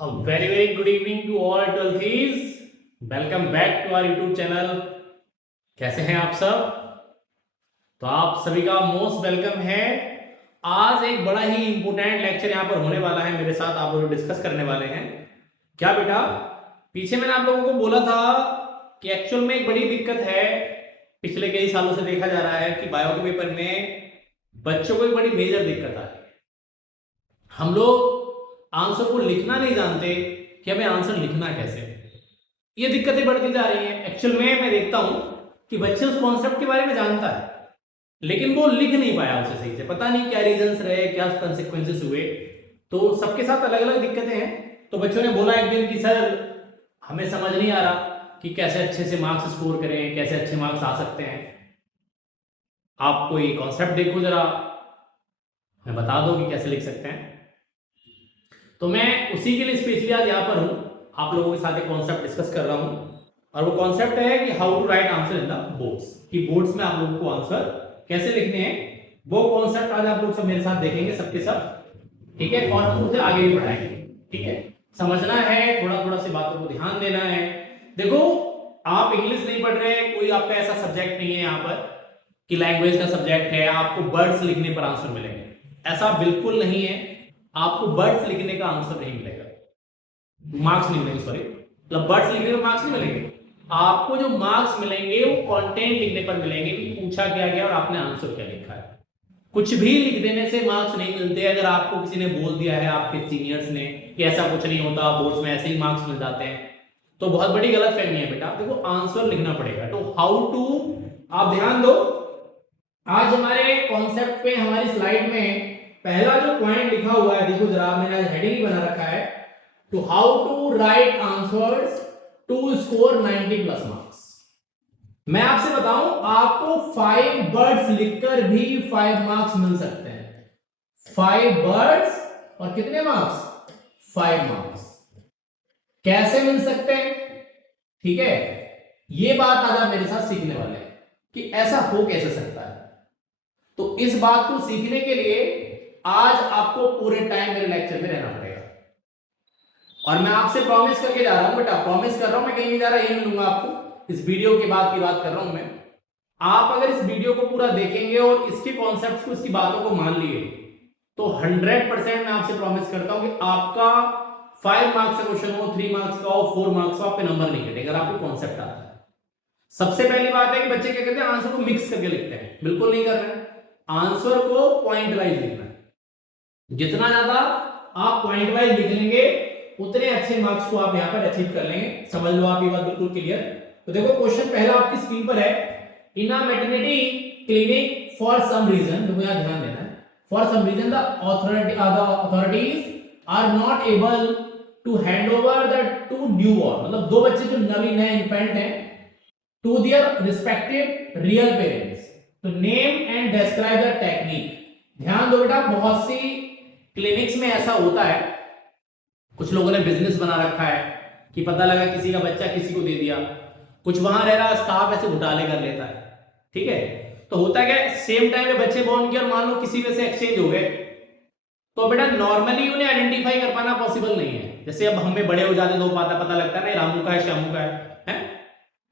A very very good evening to all 12th. Welcome back to our YouTube channel. कैसे हैं आप सब? तो आप सभी का मोस्ट वेलकम है। आज एक बड़ा ही इंपॉर्टेंट लेक्चर यहाँ पर होने वाला है, मेरे साथ आप लोग डिस्कस करने वाले हैं। क्या बेटा, पीछे मैंने आप लोगों को बोला था कि एक्चुअल में एक बड़ी दिक्कत है, पिछले कई सालों से देखा जा रहा है कि बायो के पेपर में बच्चों को एक बड़ी मेजर दिक्कत आ रही है। हम लोग आंसर को लिखना नहीं जानते कि हमें आंसर लिखना कैसे। ये दिक्कतें बढ़ती जा रही हैं। एक्चुअल में मैं देखता हूं कि बच्चे उस कॉन्सेप्ट के बारे में जानता है लेकिन वो लिख नहीं पाया उसे सही से। पता नहीं क्या रीजंस रहे, क्या कंसिक्वेंसेस हुए। तो सबके साथ अलग अलग दिक्कतें हैं। तो बच्चों ने बोला एक दिन कि सर हमें समझ नहीं आ रहा कि कैसे अच्छे से मार्क्स स्कोर करें, कैसे अच्छे मार्क्स आ सकते हैं। आप कोई कॉन्सेप्ट देखो जरा, मैं बता दो कि कैसे लिख सकते हैं। तो मैं उसी के लिए स्पेशली आज यहाँ पर हूँ, आप लोगों के साथ एक कॉन्सेप्ट डिस्कस कर रहा हूँ। और वो कॉन्सेप्ट है कि how to write answer in the boards, कि बोर्ड्स में आप लोगों को आंसर कैसे लिखने हैं। वो कॉन्सेप्ट आज आप लोग सब मेरे साथ देखेंगे, सबके सब, ठीक है। और हम उसे आगे भी बढ़ाएंगे, ठीक है। समझना है, थोड़ा थोड़ा सी बातों को ध्यान देना है। देखो, आप इंग्लिश नहीं पढ़ रहे, कोई आपका ऐसा सब्जेक्ट नहीं है यहाँ पर कि लैंग्वेज का सब्जेक्ट है आपको वर्ड्स लिखने पर आंसर मिलेंगे, ऐसा बिल्कुल नहीं है। आपको वर्ड्स लिखने का आंसर नहीं मिलेगा, मार्क्स नहीं मिलेंगे, सॉरी, मतलब वर्ड्स लिखने पर मार्क्स नहीं मिलेंगे। आपको जो मार्क्स मिलेंगे वो कंटेंट लिखने पर मिलेंगे कि पूछा क्या गया और आपने आंसर क्या लिखा है। कुछ भी लिख देने से मार्क्स नहीं मिलते। अगर आपको किसी ने बोल दिया है, आपके सीनियर्स ने, कि ऐसा कुछ नहीं होता, बोर्ड्स में ऐसे ही मार्क्स मिल जाते हैं, तो बहुत बड़ी गलतफहमी है बेटा। देखो, आंसर लिखना पड़ेगा। तो हाउ टू, आप ध्यान दो, आज हमारे कॉन्सेप्ट पे हमारी स्लाइड में पहला जो पॉइंट लिखा हुआ है, देखो जरा, मैंने आज हेडिंग ही बना रखा है, to how to write answers to score 90 plus marks. मैं आपसे बताऊं, आपको 5 वर्ड्स लिखकर भी 5 मार्क्स मिल सकते हैं। 5 वर्ड्स और कितने मार्क्स? 5 मार्क्स। कैसे मिल सकते हैं, ठीक है, ये बात आज आप मेरे साथ सीखने वाले हैं कि ऐसा हो कैसे सकता है। तो इस बात को सीखने के लिए आज आपको पूरे टाइम मेरे लेक्चर में रहना पड़ेगा। और मैं आपसे प्रॉमिस करके जा रहा हूं बेटा, प्रॉमिस कर रहा हूं, मैं कहीं नहीं जा रहा, यही मिलूंगा आपको। इस वीडियो के बाद की बात कर रहा हूं मैं। आप अगर इस वीडियो को पूरा देखेंगे और इसके कॉन्सेप्ट्स को, इसकी बातों को मान लिए, तो 100% मैं आपसे प्रॉमिस करता हूं कि आपका 5 मार्क्स का क्वेश्चन हो, 3 मार्क्स का हो, 4 मार्क्स का, आपके नंबर नहीं कटेगा अगर आपको कॉन्सेप्ट आता है। सबसे पहली बात है कि बच्चे क्या करते हैं, आंसर को मिक्स करके लिखते हैं। बिल्कुल नहीं कर रहे हैं, आंसर को पॉइंट वाइज लिखना है। जितना ज्यादा आप पॉइंट वाइज लिख लेंगे उतने अच्छे मार्क्स को आप यहां पर अचीव कर लेंगे। समझ लो आप ये बात बिल्कुल क्लियर। तो देखो, क्वेश्चन पहला आपकी स्क्रीन पर है, in a maternity clinic for some reason, देखो यहां ध्यान देना है, for some reason the authorities are not able to hand over the 2 newborn, मतलब 2 बच्चे जो नए इन्फेंट हैं, to their respective real parents, तो name and describe the technique. ध्यान दो बेटा, बहुत सी क्लिनिक्स में ऐसा होता है, कुछ लोगों ने बिजनेस बना रखा है कि पता लगा किसी का बच्चा किसी को दे दिया, कुछ वहां रह रहा स्टाफ ऐसे घोटाले कर लेता है, ठीक है। तो होता क्या, सेम टाइम में बच्चे बॉर्न किए और मान लो किसी में से एक्सचेंज हो गए, तो बेटा नॉर्मली उन्हें आइडेंटिफाई कर पाना पॉसिबल नहीं है। जैसे अब हमें बड़े हो जाते तो पता लगता है ना, रामू का है, श्यामू का है,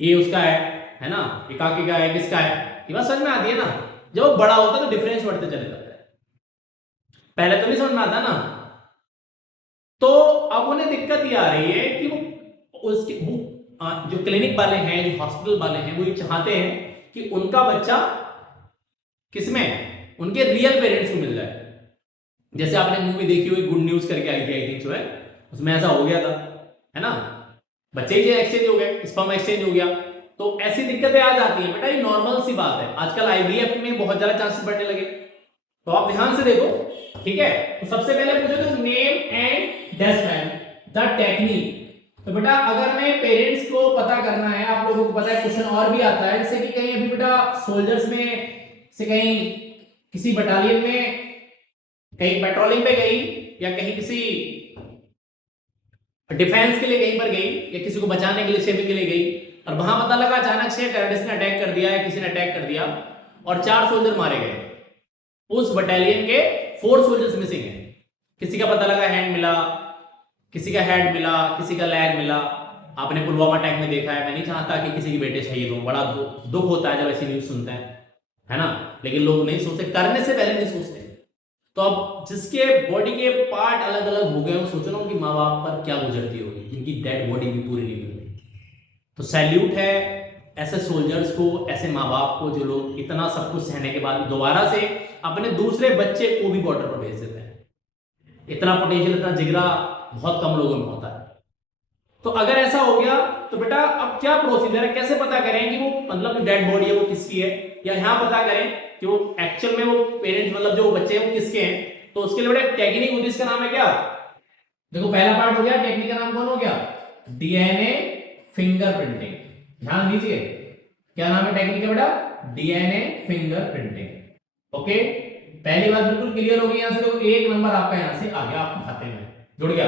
ये उसका है ना, ये काके का है, किसका है, ये बात समझ में आती है ना। जब वो बड़ा होता है तो डिफरेंस बढ़ते चले जाते हैं, पहले तो नहीं समझ में आता ना। तो अब उन्हें दिक्कत ये आ रही है कि वो जो क्लिनिक वाले हैं, जो हॉस्पिटल वाले हैं, वो ये चाहते हैं कि उनका बच्चा किसमें, उनके रियल पेरेंट्स को मिल जाए। जैसे आपने मूवी देखी हुई गुड न्यूज करके आई थी, आई थिंक जो है, उसमें ऐसा हो गया था, है ना, बच्चे ही एक्सचेंज हो गए, स्पर्म एक्सचेंज हो गया। तो ऐसी दिक्कतें आ जाती हैं बेटा, ये नॉर्मल सी बात है। आजकल आईवीएफ में बहुत ज्यादा चांसेस बढ़ने लगे, तो आप ध्यान से देखो, ठीक है। तो सबसे पहले पूछो तो name and describe the technique. तो बेटा अगर मैं पेरेंट्स को पता करना है, आप लोगों को पता है क्वेश्चन और भी आता है, जैसे कि कहीं अभी बेटा सोल्जर्स में से कहीं किसी बटालियन में कहीं पेट्रोलिंग पे गई, या कहीं किसी डिफेंस के लिए कहीं पर गई, या किसी को बचाने के लिए सेविंग के लिए गई, और वहां पता लगा अचानक से टेररिस्ट ने अटैक कर दिया, या किसी ने अटैक कर दिया और 4 सोल्जर मारे गए। उस बटालियन के 4 सोल्जर्स मिसिंग है, किसी का पता लगा हैंड मिला, किसी का हेड मिला, किसी का लेग मिला। आपने पुलवामा अटैक में देखा है। मैं नहीं चाहता कि किसी के बेटे शहीद हो, बड़ा दुख होता है जब ऐसी न्यूज सुनते हैं, है ना। लेकिन लोग नहीं सोचते, करने से पहले नहीं सोचते। तो अब जिसके बॉडी के पार्ट अलग अलग हो गए, वो सोचो ना उनकी माँ बाप पर क्या गुजरती होगी, जिनकी डेड बॉडी भी पूरी नहीं मिली। तो सैल्यूट है ऐसे सोल्जर्स को, ऐसे माँ बाप को, जो लोग इतना सब कुछ सहने के बाद दोबारा से अपने दूसरे बच्चे को भी बॉर्डर पर भेज देते हैं। इतना पोटेंशियल, इतना जिगरा बहुत कम लोगों में होता है। तो अगर ऐसा हो गया तो बेटा अब क्या प्रोसीजर है, कैसे पता करें कि वो मतलब डेड बॉडी है वो किसकी है, या यहां पता करें कि वो एक्चुअल में वो पेरेंट्स मतलब जो बच्चे हैं वो किसके हैं। तो उसके लिए बेटा टेक्निक होती है, इसका नाम है क्या? देखो पहला पार्ट हो गया, टेक्निक का नाम कौन हो गया? DNA fingerprinting. ध्यान दीजिए, क्या नाम है टेक्निक का बेटा? DNA fingerprinting. ओके, पहली बात बिल्कुल क्लियर हो गई। यहां से देखो 1 नंबर आपका यहां से आ गया, आपके खाते में जुड़ गया।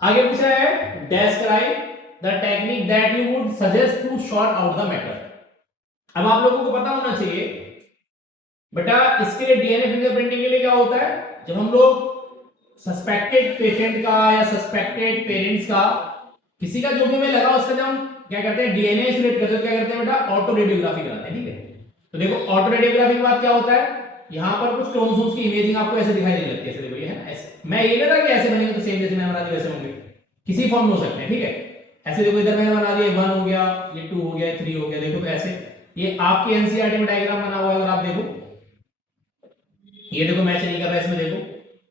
आगे पूछा है, describe the technique that you would suggest to sort out the matter। अब आप लोगों को पता होना चाहिए बेटा, इसके लिए डीएनए फिंगरप्रिंटिंग के लिए क्या होता है, जब हम लोग सस्पेक्टेड पेशेंट का या सस्पेक्टेड पेरेंट्स का किसी का जो भी में लगा उसका जब हम क्या करते हैं, डीएनए सिलेक्ट करते हैं, क्या करते हैं बेटा? ऑटो रेडियोग्राफी कराते हैं। ठीक है, तो देखो ऑटो रेडियोग्राफी के बाद क्या होता है, यहां पर कुछ क्रोमोसोम्स की इमेजिंग आपको ऐसे दिखाई देने लगती है। ऐसे देखो, ये है ना, ऐसे। मैं ये नहीं था कि ऐसे बनेंगे तो सेम जैसे मैंने बना दिया वैसे होंगे, किसी फॉर्म में हो सकते हैं। ठीक है, ऐसे देखो, इधर मैंने बना दिया 1 हो गया, ये 2 हो गया, 3 हो गया। देखो तो ऐसे ये आपकी एनसीईआरटी में डायग्राम बना हुआ है, अगर आप देखो, ये देखो मैच नहीं कर रहा है इसमें। देखो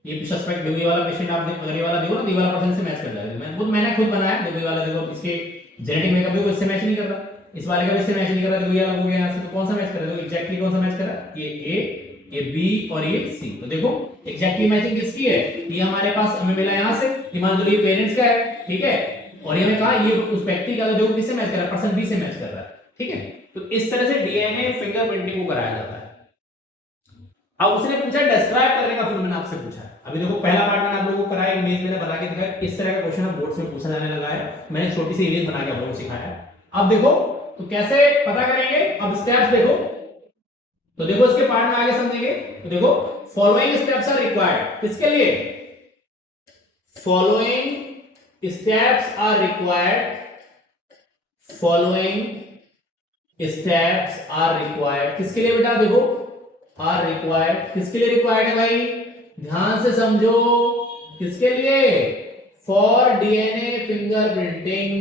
ये सस्पेक्ट, देखो ये वाला पेशेंट आप देखो, ये वाला देखो ना, ये वाला पर्सन से मैच कर रहा है। मैंने खुद बनाया। देखो ये वाला देखो, इसके जेनेटिक मेकअप देखो, इससे मैच नहीं कर रहा, इस वाले का भी इससे मैच नहीं कर रहा। देखो ये अलग हो गया यहां से, तो कौन सा मैच कर रहा है? देखो एग्जैक्टली कौन सा मैच कर रहा है? ये ए, ये बी और ये सी। तो देखो एग्जैक्टली मैचिंग किसकी है? ये हमारे पास हमें मिला यहां से, मान लो ये पेरेंट्स का है। ठीक है, और ये में कहा ये उस व्यक्ति का, जो किससे मैच कर रहा है? पर्सन बी से मैच कर रहा है। ठीक है, तो इस तरह से डीएनए फिंगरप्रिंटिंग को कराया जाता है। अब उसने पूछा डिस्क्राइब करने का, फिर मैंने आपसे पूछा। अभी देखो पहला पार्ट मैंने आप लोगों को कराया, इमेज मैंने बना के दिखाया। इस तरह का क्वेश्चन अब बोर्ड में पूछा जाने लगा है, मैंने छोटी सी इमेज बना के आप लोगों को सिखाया। अब देखो तो कैसे पता करेंगे, अब स्टेप्स देखो। तो देखो इसके पार्ट में आगे समझेंगे। तो देखो फॉलोइंग स्टेप्स आर रिक्वायर्ड, किसके लिए? Following steps are required, following steps are required, किसके लिए बेटा? देखो आर रिक्वायर्ड, किसके लिए रिक्वायर्ड है भाई? ध्यान से समझो, किसके लिए? For DNA fingerprinting,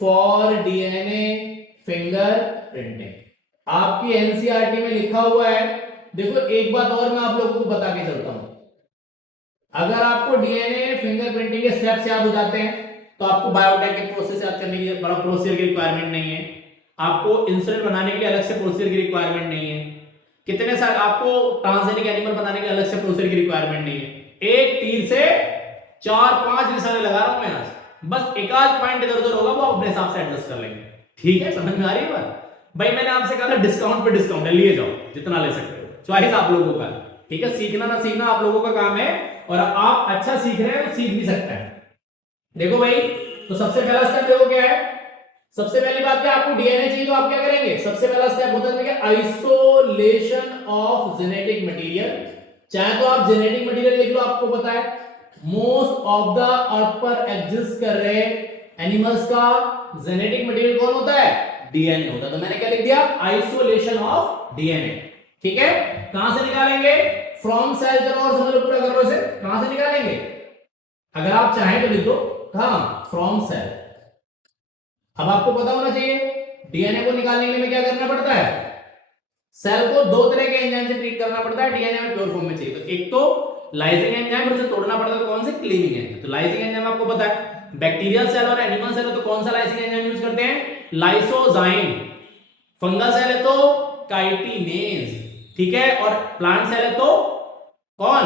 for DNA fingerprinting. आपकी एनसीईआरटी में लिखा हुआ है। देखो एक बात और मैं आप लोगों को बता के चलता हूं, अगर आपको डीएनए फिंगरप्रिंटिंग के स्टेप्स याद हो जाते हैं तो आपको बायोटेक के प्रोसेस याद करने की बड़ा प्रोसीजर की रिक्वायरमेंट नहीं है। आपको इंसुलिन बनाने के लिए अलग से प्रोसीजर की रिक्वायरमेंट नहीं है। कितने सारे आपको ट्रांसजेनिक एनिमल बनाने के लिए अलग से प्रोसीजर की रिक्वायरमेंट नहीं है। एक तीर से 4-5 निशाने लगा रहा हूं मैं आज, बस एक आध पॉइंट इधर उधर होगा वो आप अपने हिसाब से एडजस्ट कर लेंगे। ठीक है, समझ में आ रही है बात? भाई मैंने आपसे कहा था डिस्काउंट पे डिस्काउंट है, लिए जाओ जितना ले सकते हो, चॉइस आप लोगों का। ठीक है, सीखना ना सीखना आप लोगों का काम है, और आप अच्छा सीख रहे हैं तो सीख भी सकते हैं। देखो भाई, तो सबसे पहला स्टेप देखो क्या है। सबसे पहली बात क्या, आपको डीएनए चाहिए तो आप क्या करेंगे? सबसे पहला स्टेप होता है आइसोलेशन ऑफ जेनेटिक मटेरियल। चाहे तो आप जेनेटिक मटेरियल लिख लो, आपको पता है मोस्ट ऑफ द अर्थ पर एग्जिस्ट कर रहे एनिमल्स का जेनेटिक मटेरियल कौन होता है? डीएनए होता है। तो मैंने क्या लिख दिया? Isolation of DNA. ठीक है, कहां से निकालेंगे? From cell. चलो और समझ लो, पूरा कर लो इसे, कहां से निकालेंगे? अगर आप चाहें तो लिख दो, कहां? From cell. अब आपको पता होना चाहिए डीएनए को निकालने के लिए क्या करना पड़ता है? सेल को 2 तरह के एंजाइम से ट्रीट करना पड़ता है, डीएनए में प्योर फॉर्म में चाहिए तो एक तो लाइजिंग एंजाइम, फिर उसे तोड़ना पड़ता है तो कौन से? Cleaving enzyme. तो लाइजिंग एंजाइम आपको पता है, बैक्टीरियल सेल और एनिमल सेल है तो कौन सा लाइजिंग एंजाइम यूज करते हैं? लाइसोजाइम। फंगल सेल है तो काइटिनेज। ठीक है, और प्लांट सेल है तो कौन?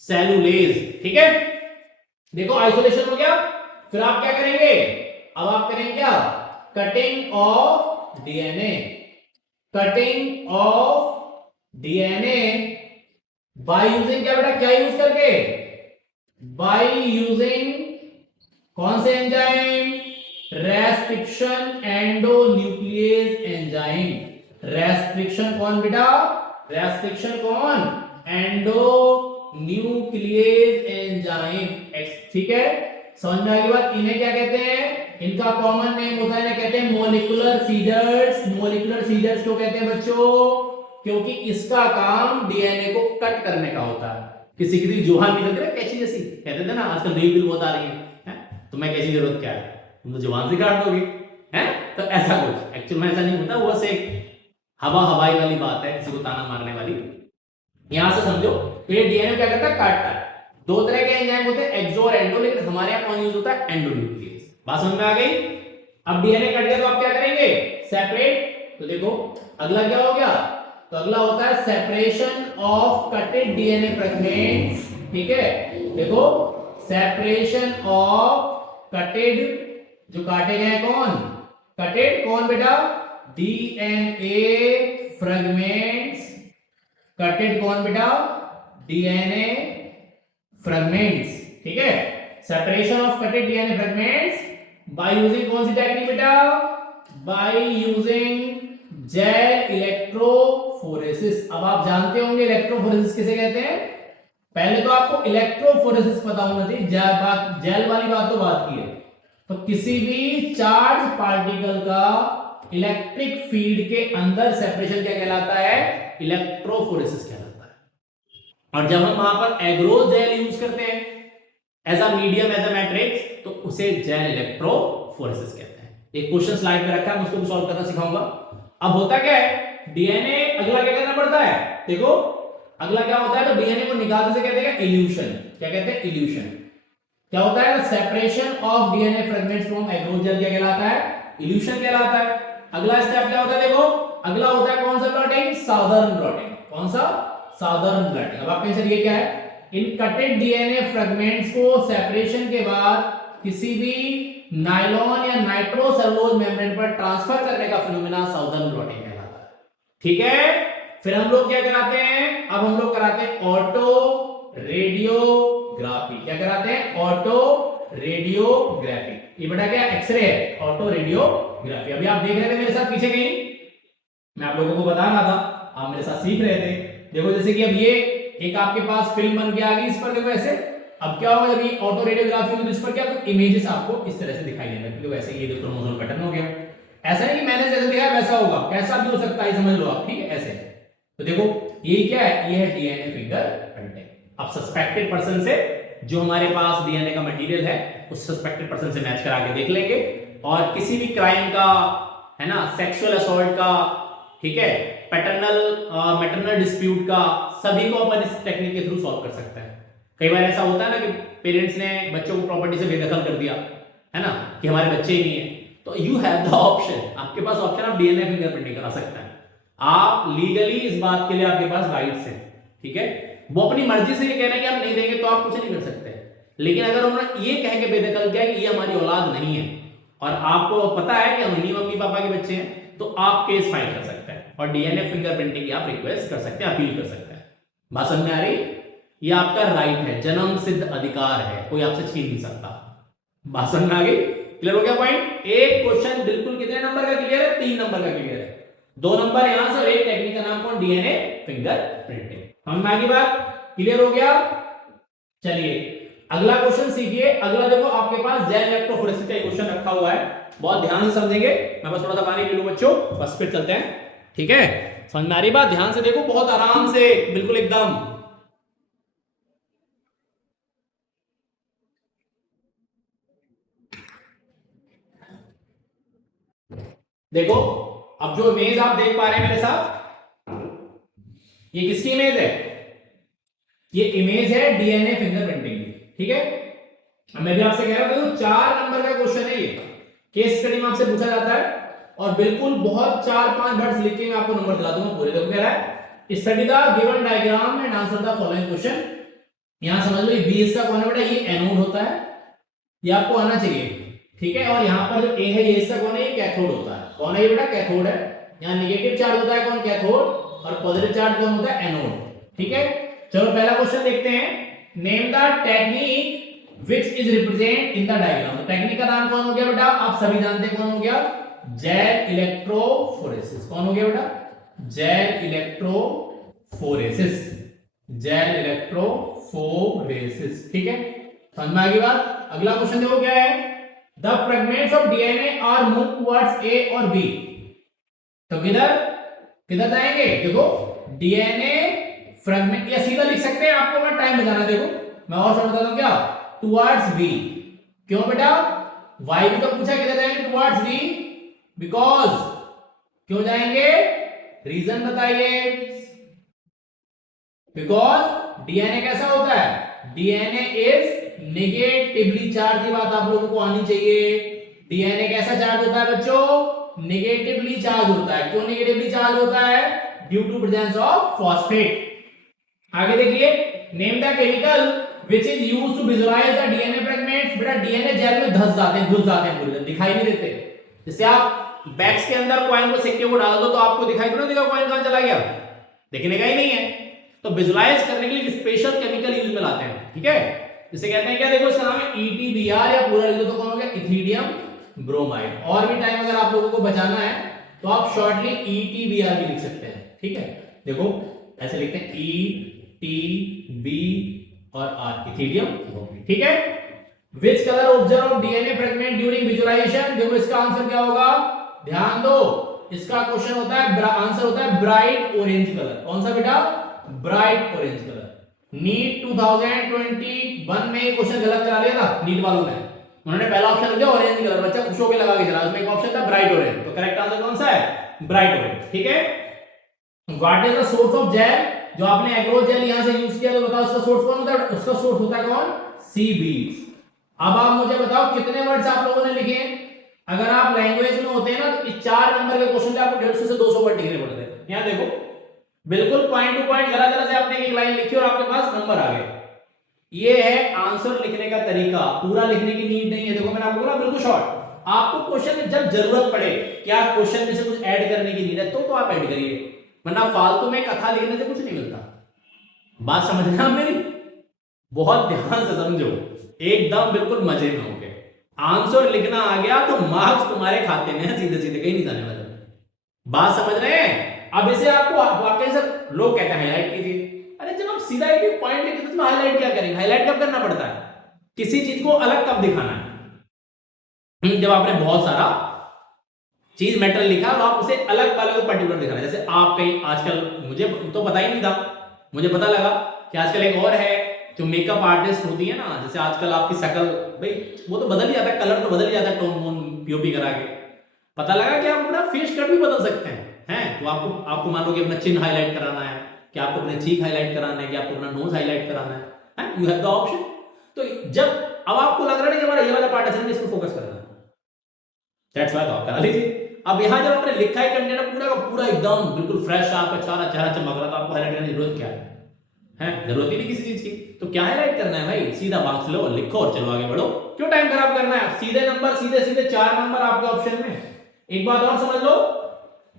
सेलुलेज। ठीक है, देखो आइसोलेशन हो गया। फिर आप क्या करेंगे? अब आप करेंगे क्या? Cutting of DNA. Cutting of DNA by using क्या बेटा? क्या यूज करके? बाय यूजिंग कौन से enzyme? Restriction endonuclease enzyme. Restriction कौन बेटा? रेस्ट्रिक्शन कौन? Endonuclease enzyme. ठीक है, समझ में आ गई बात। इन्हें क्या कहते हैं, इनका कॉमन नेम होता है, इन्हें कहते हैं मॉलिक्यूलर सीजर्स। मॉलिक्यूलर सीजर्स क्यों कहते हैं बच्चों, क्योंकि इसका काम डीएनए को कट करने का होता है। किसी किसी जुबान निकल कर कैची जैसी कहते थे ना, आजकल रील भी बहुत आ रही है, तो मैं कैसी जरूरत क्या है, तुम तो जुबान से काट दोगे, हैं? तो ऐसा कुछ एक्चुअल में ऐसा नहीं होता, वो बस एक हवाई वाली बात है, किसी को ताना मारने वाली। यहां से समझो, तो ये डीएनए क्या करता है, काटता है। दो तरह के एंजाइम होते हैं, एक्सो और एंडो, लेकिन हमारे यहां कौन यूज होता है, एंडोन्यूक्लियस। बात समझ में आ गई। अब डीएनए कट गया तो आप क्या करेंगे, सेपरेट। तो देखो अगला क्या हो गया, तो अगला होता है सेपरेशन ऑफ कटेड डीएनए फ्रेगमेंट्स। ठीक है, देखो सेपरेशन ऑफ कटेड, जो काटे गए कौन, कटेड कौन बेटा, डीएनए फ्रेगमेंट्स। कटेड कौन बेटा, डीएनए फ्रेगमेंट्स। ठीक है, separation of कटेड DNA fragments bye using कौन सी टेक्निक बेटा, बाय यूजिंग जेल इलेक्ट्रोफोरेसिस। अब आप जानते होंगे इलेक्ट्रोफोरेसिस किसे कहते हैं, पहले तो आपको इलेक्ट्रोफोरेसिस पता होना चाहिए, जेल वाली बात तो बात की है। तो किसी भी चार्ज पार्टिकल का इलेक्ट्रिक फील्ड के अंदर सेपरेशन क्या कहलाता है, इलेक्ट्रोफोरेसिस कहलाता है। और जब हम वहां पर एग्रो जेल यूज करते हैं as a medium, as a matrix, तो उसे जेल इलेक्ट्रोफोरेसिस कहते हैं। एक क्वेश्चन स्लाइड में रखा है, मैं उसको भी सॉल्व करना सिखाऊंगा। अब होता क्या है, डीएनए अगला क्या करना पड़ता है, देखो अगला क्या होता है, तो डीएनए को निकालने से कहते हैं इल्यूशन। क्या कहते हैं, इल्यूशन। क्या होता है, separation of DNA fragments from एग्रोजेल क्या कहलाता है, इल्यूशन कहलाता है। अगला स्टेप क्या होता है, देखो अगला होता है कौन सा ब्लॉटिंग, साउदर्न ब्लॉटिंग। कौन सा, साउदर्न ब्लॉटिंग। अब आपके आंसर ये क्या है, इन कटेड डीएनए फ्रेगमेंट्स को सेपरेशन के बाद किसी भी नायलॉन या नाइट्रोसेलुलोज मेम्ब्रेन पर ट्रांसफर करने का फिनोमेना साउदर्न ब्लॉटिंग कहलाता है। ठीक है, फिर हम लोग क्या कराते हैं, अब हम लोग कराते हैं ऑटो रेडियोग्राफी। क्या कराते हैं, ऑटो रेडियोग्राफी। ये बेटा क्या, एक्सरे है, ऑटो रेडियोग्राफी। अभी आप देख रहे थे मेरे साथ पीछे कहीं, मैं आप लोगों को बता रहा था, आप मेरे साथ सीख रहे थे। देखो जैसे कि अब ये एक आपके पास फिल्म बन के आ गई, इस पर देखो ऐसे। अब क्या होगा, जब ये ऑटो रेडियोग्राफी होगी, इस पर क्या इमेजेस आपको इस तरह से दिखाई देने लगेंगे। वैसे ये क्रोमोसोम पैटर्न हो गया, ऐसा नहीं कि मैंने जैसे दिखाया वैसा होगा, कैसा भी हो सकता है, समझ लो आप। ठीक है, ऐसे। तो देखो ये क्या है, ये है डीएनए फिंगरप्रिंटिंग। अब सस्पेक्टेड पर्सन से जो हमारे पास डीएनए का मटेरियल है, उस सस्पेक्टेड पर्सन से मैच करा के देख लेंगे, और किसी भी क्राइम का, है ना, सेक्सुअल असॉल्ट का, ठीक है, पैटर्नल मैटरनल डिस्प्यूट का, सभी को अपन इस टेक्निक के थ्रू सॉल्व कर सकते हैं। कई बार ऐसा होता है ना कि पेरेंट्स ने बच्चों को प्रॉपर्टी से बेदखल कर दिया, है ना, कि हमारे बच्चे ही नहीं है, तो यू हैव द ऑप्शन, आपके पास ऑप्शन, आप डीएनए फिंगरप्रिंटिंग करा सकते हैं। आप लीगली इस बात के लिए आपके पास राइट्स हैं। ठीक है, वो अपनी मर्जी से ये कह रहे हैं कि हम नहीं देंगे, तो आप कुछ नहीं कर सकते। लेकिन अगर उन्होंने ये कह के बेदखल किया कि ये हमारी औलाद नहीं है, और आपको पता है कि हम नहीं मम्मी पापा के बच्चे हैं, तो आप केस फाइल कर सकते हैं और डीएनए फिंगरप्रिंटिंग की आप रिक्वेस्ट कर सकते हैं, अपील कर सकते हैं। बात समझ में आ रही, ये आपका राइट है, जन्म सिद्ध अधिकार है, कोई आपसे छीन नहीं सकता। बात समझ में आ गई, क्लियर हो गया पॉइंट। एक क्वेश्चन बिल्कुल कितने नंबर का क्लियर है, 3 नंबर का क्लियर है। 2 नंबर यहां से और एक टेक्निक का नाम कौन, डीएनए फिंगरप्रिंटिंग। समझ में आ गई बात, क्लियर हो गया। चलिए अगला क्वेश्चन सीखिए। अगला देखो आपके पास जेल इलेक्ट्रोफोरेसिस का क्वेश्चन रखा हुआ है, बहुत ध्यान से समझेंगे। मैं बस थोड़ा सा पानी पी लूं बच्चों, बस फिर चलते हैं। ठीक है, समझ में आ रही बात, ध्यान से देखो, बहुत आराम से, बिल्कुल एकदम। देखो अब जो इमेज आप देख पा रहे हैं मेरे साथ, ये किसकी इमेज है, ये इमेज है डीएनए फिंगरप्रिंटिंग की। ठीक है, मैं भी आपसे कह रहा हूं 4 नंबर का क्वेश्चन है ये, केस स्टडी में आपसे पूछा जाता है, और बिल्कुल बहुत 4-5 वर्ड्स लिख के मैं आपको नंबर दिला दूंगा पूरे। देखो कह रहा है study the given diagram and answer the following question. यहां समझ लो ये बी हिस्सा कौन है बेटा, ये एनोड होता है, ये आपको आना चाहिए। ठीक है, और यहां पर जो ए है, ये हिस्सा कौन है, ये कैथोड होता है। कौन है ये बेटा, कैथोड है। यहां नेगेटिव चार्ज होता है कौन, कैथोड, और पॉजिटिव चार्ज कौन होता है, एनोड। ठीक है, चलो पहला क्वेश्चन देखते हैं। Name the technique which is represent in the diagram। तो टेक्निक का नाम कौन हो गया बेटा, आप सभी जानते हैं कौन हो गया, जेल इलेक्ट्रोफोरेसिस। कौन हो गया बेटा, जेल इलेक्ट्रोफोरेसिस, जेल इलेक्ट्रोफोरेसिस। ठीक है, समझ में आ गई बात। अगला क्वेश्चन देखो क्या है, the fragments of DNA are move towards A और बी। तो किधर किधर जाएंगे, देखो डीएनए फ्रेगमेंट, या सीधा लिख सकते हैं, आपको अगर टाइम बचाना, देखो मैं और समझाता हूं क्या, टुवर्ड्स बी। क्यों बेटा, वाई भी तो पूछा, किधर जाएंगे, टुवर्ड्स बी, बिकॉज क्यों जाएंगे, रीजन बताइए। बिकॉज डीएनए कैसा होता है, डीएनए इज नेगेटिवली चार्ज, की बात आप लोगों को आनी चाहिए। डीएनए कैसा चार्ज होता है बच्चों, नेगेटिवली चार्ज होता है। क्यों नेगेटिवली चार्ज होता है, due to presence of phosphate. आगे देखिए, name the chemical which is used to visualise the DNA fragments. बेटा डीएनए जेल में धस जाते हैं, घुस जाते हैं, पूरे दिखाई नहीं देते। जैसे आप बैग्स के अंदर कॉइन को, सिक्के को डाल दो तो आपको दिखाई थोड़ा देगा कॉइन कहां चला गया, दिखने का ही नहीं है। तो विजुअलाइज करने के लिए स्पेशल केमिकल यूज में लाते हैं, ठीक है। जिसे कहते हैं क्या, देखो इसका नाम है ईटीबीआर, या पूरा लिख दो तो कौन हो गया, इथिडियम ब्रोमाइड। और भी टाइम अगर आप लोगों को बचाना है तो आप शॉर्टली ईटीबीआर भी लिख सकते हैं, ठीक है। देखो ऐसे लिखते हैं ई टी बी और आर, इथिडियम, ठीक है। Which colour observe DNA fragment during visualisation, देखो इसका आंसर क्या होगा, ध्यान दो, इसका क्वेश्चन होता है, आंसर होता है ब्राइट ऑरेंज कलर। कौन सा बेटा, ब्राइट ऑरेंज कलर। नीट 2021 में क्वेश्चन गलत करा दिया था नीट वालों ने, उन्होंने पहला ऑप्शन लिख दिया ऑरेंज कलर, बच्चा खुश होकर लगा के चला, उसमें एक ऑप्शन था ब्राइट ऑरेंज, तो करेक्ट आंसर कौन सा है, ब्राइट ऑरेंज, ठीक है। What is the source of gel, जो आपने एग्रो जेल यहां से यूज किया, तो बताओ उसका सोर्स कौन होता है, उसका सोर्स होता है कौन, सी बीड्स। अब आप मुझे बताओ कितने वर्ड्स आप लोगों ने लिखे हैं। अगर आप लैंग्वेज में होते हैं ना तो इस 4 नंबर के क्वेश्चन पे आपको 150 से 200 वर्ड लिखने पड़ते हैं। यहां देखो बिल्कुल पॉइंट टू पॉइंट जरा जरा से आपने एक लाइन लिखी और आपके पास नंबर आ गए। ये है आंसर लिखने का तरीका, पूरा लिखने की नीड नहीं है। देखो मैंने आपको बोला बिल्कुल शॉर्ट, आपको क्वेश्चन में जब जरूरत पड़े, क्या क्वेश्चन में से कुछ ऐड करने की नीड है तो आप ऐड करिए, वरना फालतू में कथा लिखने से कुछ नहीं मिलता। बात समझना मेरी, बहुत ध्यान से समझो, एकदम बिल्कुल मजे में होके। आंसर लिखना आ गया तो मार्क्स तुम्हारे खाते में है, सीधे सीधे कहीं नहीं जाने वाले। बात समझ रहे हैं। अब इसे आपको वाकई से लोग कहते हैं हाईलाइट कीजिए, अरे जब आप सीधा एक पॉइंट लिखते तो हाईलाइट क्या करेंगे, हाईलाइट कब करना पड़ता है, किसी चीज को अलग कब दिखाना है, जब आपने बहुत सारा चीज मैटर लिखा और आप उसे अलग वाले को पर्टिकुलर दिखाना है। जैसे आप कहीं आजकल, मुझे तो पता ही नहीं था, मुझे पता लगा कि आजकल एक और है जो मेकअप आर्टिस्ट होती है ना, जैसे आजकल आपकी शक्ल भाई वो तो बदल ही जाता है, कलर तो बदल ही जाता है, टोन वोन पीओपी करा के। पता लगा कि आप अपना फेस कट भी बदल सकते हैं, तो आपको मान लो कि अपना चिन्ह हाईलाइट कराना है, कि आपको अपने चीक हाईलाइट कराना है, कि आपको अपना नोज हाईलाइट कराना है, यू हैव द ऑप्शन। तो जब अब आपको लग रहा है कि हमारा ये वाला पार्ट अच्छा है, इसको फोकस करना है, दैट्स व्हाई आप करा लीजिए। अब यहां जब आपने लिखा है कंटेंट पूरा का पूरा एकदम बिल्कुल फ्रेश, आपका सारा चेहरा चमक रहा, तो आपको हाईलाइट करने की जरूरत क्या है, जरूरत ही नहीं किसी चीज की। तो क्या हाईलाइट करना है भाई, सीधा मार्क्स लो, लिखो और चलो आगे बढ़ो, क्यों टाइम खराब करना है। सीधे नंबर, सीधे सीधे 4 नंबर आपके ऑप्शन में। एक बात और समझ लो,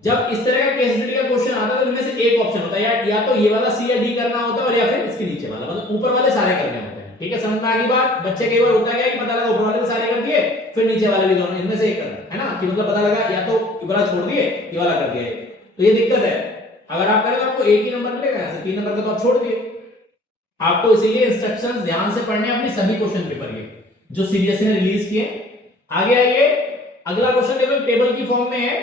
जब इस तरह का केस स्टडी का क्वेश्चन आता है तो इनमें से एक ऑप्शन होता है, या तो ये वाला सी या डी करना होता है, और या फिर इसके नीचे वाला, मतलब ऊपर वाले सारे करने होते हैं, ठीक है। समझ में आ गई बात। बच्चे कई बार होता है कि पता लगा ऊपर वाले सारे कर दिए, फिर नीचे वाले भी दोनों, इनमें से एक करना है ना, कि मतलब पता लगा या तो ये वाला छोड़ दिए, ये वाला कर दिया, तो ये दिक्कत है। अगर आप करें तो आपको एक ही नंबर मिलेगा, ऐसे 3 नंबर का तो आप छोड़ दिए। आपको इसीलिए इंस्ट्रक्शंस ध्यान से पढ़ने अपने सभी क्वेश्चन पेपर के जो सीबीएसई ने रिलीज किए। आगे आइए, अगला क्वेश्चन देखो टेबल की फॉर्म में है,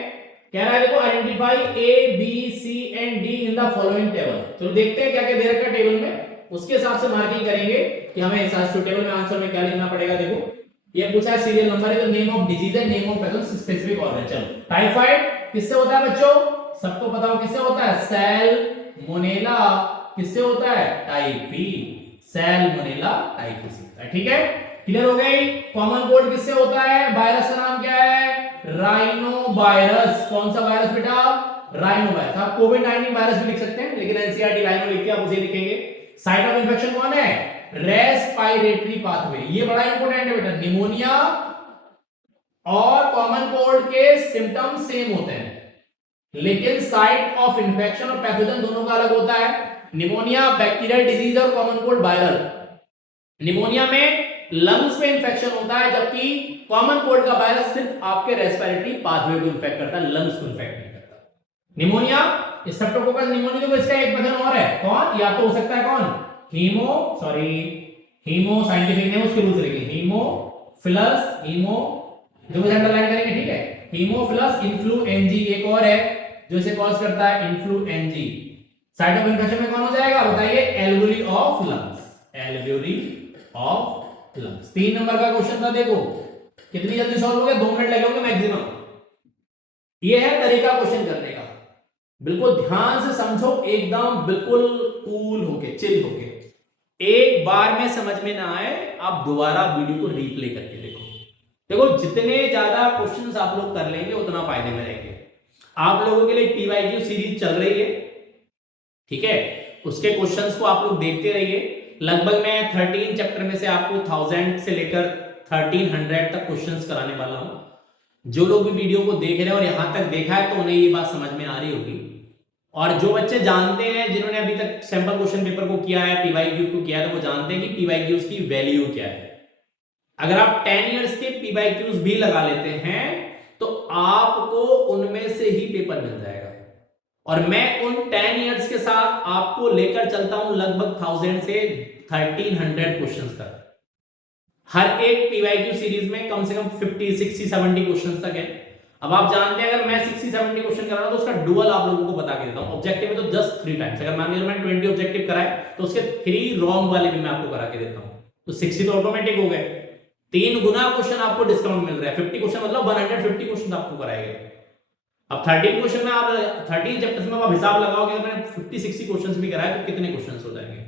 कह रहा है देखो identify A B C and D in the following table. चलो देखते हैं क्या क्या दे रखा है टेबल में, उसके हिसाब से मार्किंग करेंगे कि हमें इस टेबल में आंसर में क्या लिखना पड़ेगा। देखो ये पूछा है सीरियल नंबर है, तो नेम ऑफ डिजीज है, name of pathogen, specific organ. चलो टाइफाइड किससे होता है बच्चों, सबको पता हो किससे होता है, सैल्मोनेला किससे होता है, टाइफी, सैल्मोनेला टाइफी से होता है, ठीक है। क्लियर हो गई। कॉमन कोल्ड किससे होता है, वायरस का नाम क्या है, राइनो वायरस। कौन सा वायरस बेटा, राइनो वायरस। आप कोविड-19 वायरस भी लिख सकते हैं, लेकिन एनसीईआरटी राइनो लिख के आप उसे लिखेंगे। साइट ऑफ इंफेक्शन कौन है, रेस्पिरेटरी पाथवे, ये बड़ा इंपॉर्टेंट है बेटा। निमोनिया और कॉमन कोल्ड के सिम्टम्स सेम होते हैं, लेकिन साइट ऑफ इंफेक्शन और पैथोजन दोनों का अलग होता है। निमोनिया बैक्टीरियल डिजीज और कॉमन कोल्ड वायरल। निमोनिया में लंग्स में इंफेक्शन होता है, जबकि कॉमन कोल्ड का वायरस सिर्फ आपके रेस्पिरेटरी पाथवे को इंफेक्ट करता है, लंग्स को इंफेक्ट नहीं करता। निमोनिया, स्ट्रेप्टोकोकस निमोनिया, तो इसका एक वजन और है, कौन, या तो हो सकता है कौन, हीमो साइंटिफिक नेम उसके रूल्स लिखे, हीमोफिलस, हीमो जो भी अंडरलाइन करेंगे, ठीक है। हीमोफिलस इन्फ्लुएंजी एक और है जो इसे कॉज करता है, इन्फ्लुएंजी। साइट ऑफ इन्फेक्शन में कौन हो जाएगा बताइए, alveoli of lungs, alveoli of lungs. 3 number का क्वेश्चन था, देखो कितनी जल्दी सॉल्व हो गया, 2 मिनट लगे होंगे मैक्सिमम। ये है तरीका क्वेश्चन करने का, बिल्कुल ध्यान से समझो, एकदम बिल्कुल कूल होके, चिल होके। एक बार में समझ में ना आए, आप दोबारा वीडियो को रीप्ले करके देखो। देखो जितने ज्यादा क्वेश्चंस आप लोग कर लेंगे उतना फायदे में रहेंगे। आप लोगों के लिए पीवाईक्यू सीरीज चल रही है, ठीक है, उसके क्वेश्चंस को आप लोग देखते रहिए। लगभग मैं 13 चैप्टर में से आपको 1000 से लेकर 1300 तक क्वेश्चंस कराने वाला हूं। जो लोग भी वीडियो को देख रहे हैं और यहां तक देखा है तो उन्हें ये बात समझ में आ रही होगी। और जो बच्चे जानते हैं, जिन्होंने अभी तक सैंपल क्वेश्चन पेपर को किया है, पीवाईक्यू को किया है, तो वो जानते हैं कि पीवाईक्यूज की वैल्यू क्या है। अगर आप 10 इयर्स के पीवाईक्यूज भी लगा लेते हैं तो आपको उनमें से ही पेपर मिल जाएगा। और मैं उन 10 इयर्स के साथ आपको लेकर चलता हूं लगभग 1000 से 1300 क्वेश्चंस तक। हर एक पीवाईक्यू सीरीज में कम से कम 50, 60, 70 क्वेश्चंस तक है। अब आप जानते हैं अगर मैं 60, 70 क्वेश्चन कर रहा हूं तो उसका डुअल आप लोगों को बता के देता हूं। ऑब्जेक्टिव में तो जस्ट 3 टाइम्स, अगर मान लीजिए मैंने 20 ऑब्जेक्टिव कराए तो उसके 3 रॉन्ग वाले भी मैं आपको करा के देता हूं, तो 60 तो ऑटोमेटिक हो गए। 3 गुना क्वेश्चन आपको डिस्काउंट मिल रहा है। 50 क्वेश्चन मतलब 150 क्वेश्चन आपको कराएंगे। अब 13 क्वेश्चन में आप 13 चैप्टर्स में आप हिसाब लगाओगे, अगर मैंने 50, 60 क्वेश्चंस भी कराए तो कितने क्वेश्चंस हो जाएंगे,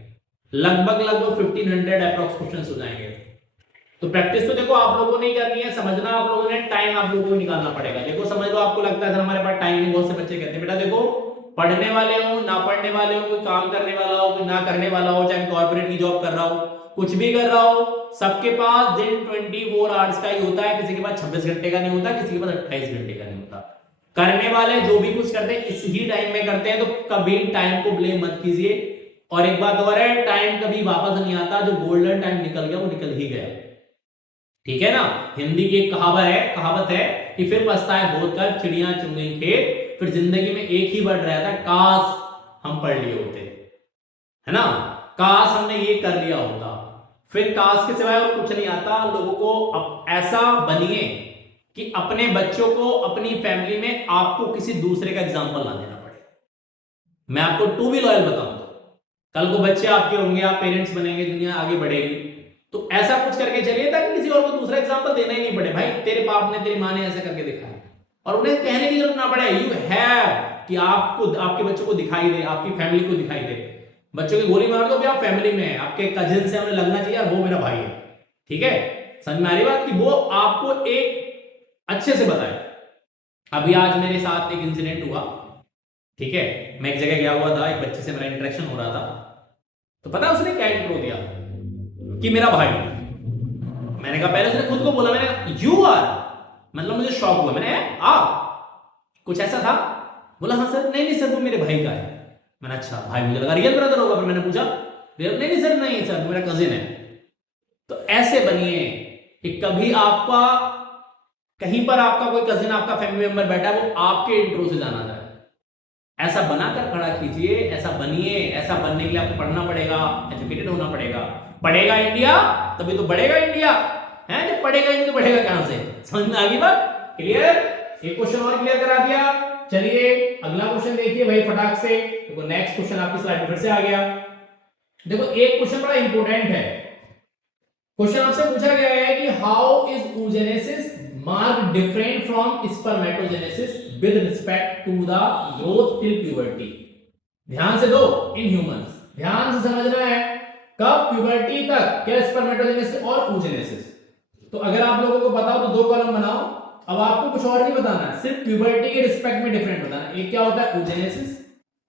लगभग 1500 अप्रॉक्स क्वेश्चंस हो जाएंगे। तो प्रैक्टिस तो देखो आप लोगों ने ही करनी है, समझना आप लोगों ने, टाइम आप लोगों को निकालना पड़ेगा। देखो समझ लो, आपको लगता है हमारे पास टाइम नहीं, बहुत से बच्चे कहते हैं बेटा देखो पढ़ने वाले हो ना पढ़ने वाले हो, कोई काम करने वाला हो कोई ना करने वाला हो, चाहे कॉर्पोरेट की जॉब कर रहा हो, कुछ भी कर रहा हो, सबके पास दिन 24 आवर्स का ही होता है। किसी के पास 26 घंटे का नहीं होता, किसी के पास 28 घंटे का नहीं होता। करने वाले जो भी कुछ करते हैं इस ही टाइम में करते हैं, तो कभी टाइम को ब्लेम मत कीजिए। और एक बात और है, टाइम कभी वापस नहीं आता, जो गोल्डन टाइम निकल गया वो निकल ही गया, ठीक है ना। हिंदी की एक कहावत है कि फिर पछताए बहुत कर चिड़िया चुन गई खेत, फिर जिंदगी में एक ही वर्ड रहता है, काश हम पढ़ लिए होते, है ना, काश हमने ये कर लिया होता। फिर काश के सिवाय और कुछ नहीं आता। लोगों को अब ऐसा बनिए कि अपने बच्चों को, अपनी फैमिली में आपको किसी दूसरे का एग्जाम्पल ना देना पड़े। मैं आपको टू बी लॉयल बताऊं तो कल को बच्चे आपके होंगे, आप पेरेंट्स बनेंगे, दुनिया आगे बढ़ेगी, तो ऐसा कुछ करके चलिए ताकि किसी और को दूसरा एग्जाम्पल देना ही नहीं पड़े। भाई तेरे बाप ने तेरी माँ ने ऐसा करके दिखाया, और उन्हें कहने की जरूरत ना पड़े, यू हैव, कि आपको आपके बच्चों को दिखाई दे, आपकी फैमिली को दिखाई दे। बच्चों की गोली मार दो भी आप फैमिली में है, आपके कजिन से हमें लगना चाहिए यार वो मेरा भाई है, ठीक है। समझ में आ रही बात, कि वो आपको एक अच्छे से बताए। अभी आज मेरे साथ एक इंसिडेंट हुआ, ठीक है, मैं एक जगह गया हुआ था, एक बच्चे से मेरा इंटरेक्शन हो रहा था, तो पता है उसने क्या इंट्रो दिया कि मेरा भाई। मैंने कहा, पहले उसने खुद को बोला, मैंने यू आर, मतलब मुझे शॉक हुआ, मैंने आप कुछ ऐसा था, बोला हाँ सर, नहीं नहीं सर वो मेरे भाई का है। मैंने अच्छा, भाई मुझे लगा रियल ब्रदर होगा, फिर मैंने पूछा रियल, नहीं नहीं सर नहीं सर मेरा कजिन है। तो ऐसे बनिए कि कभी आपका कहीं पर आपका कोई कजिन, आपका फैमिली मेंबर बैठा है, वो आपके इंट्रो से जाना जाए, ऐसा बनाकर खड़ा कीजिए, ऐसा बनिए। ऐसा बनने के लिए आपको पढ़ना पड़ेगा, एजुकेटेड होना पड़ेगा। पढ़ेगा इंडिया तभी तो बढ़ेगा इंडिया, है, जब पढ़ेगा इंडिया तो बढ़ेगा कहां से। समझ में आ गई बात, क्लियर। एक क्वेश्चन और क्लियर करा दिया। चलिए अगला क्वेश्चन देखिए भाई फटाक से। देखो नेक्स्ट क्वेश्चन आपकी स्लाइड में फिर से आ गया। देखो एक क्वेश्चन बड़ा इंपॉर्टेंट है। क्वेश्चन आपसे पूछा गया है कि how is oogenesis marked different from spermatogenesis with respect to the growth till puberty। ध्यान से दो, इन ह्यूमंस ध्यान से समझना है, कब प्यूबर्टी तक, क्या स्पर्मेटोजेनेसिस और oogenesis। तो अगर आप लोगों को बताओ तो 2 कॉलम बनाओ। अब आपको कुछ और नहीं बताना है, सिर्फ प्यूबर्टी के रिस्पेक्ट में डिफरेंट बताना है। एक क्या होता है oogenesis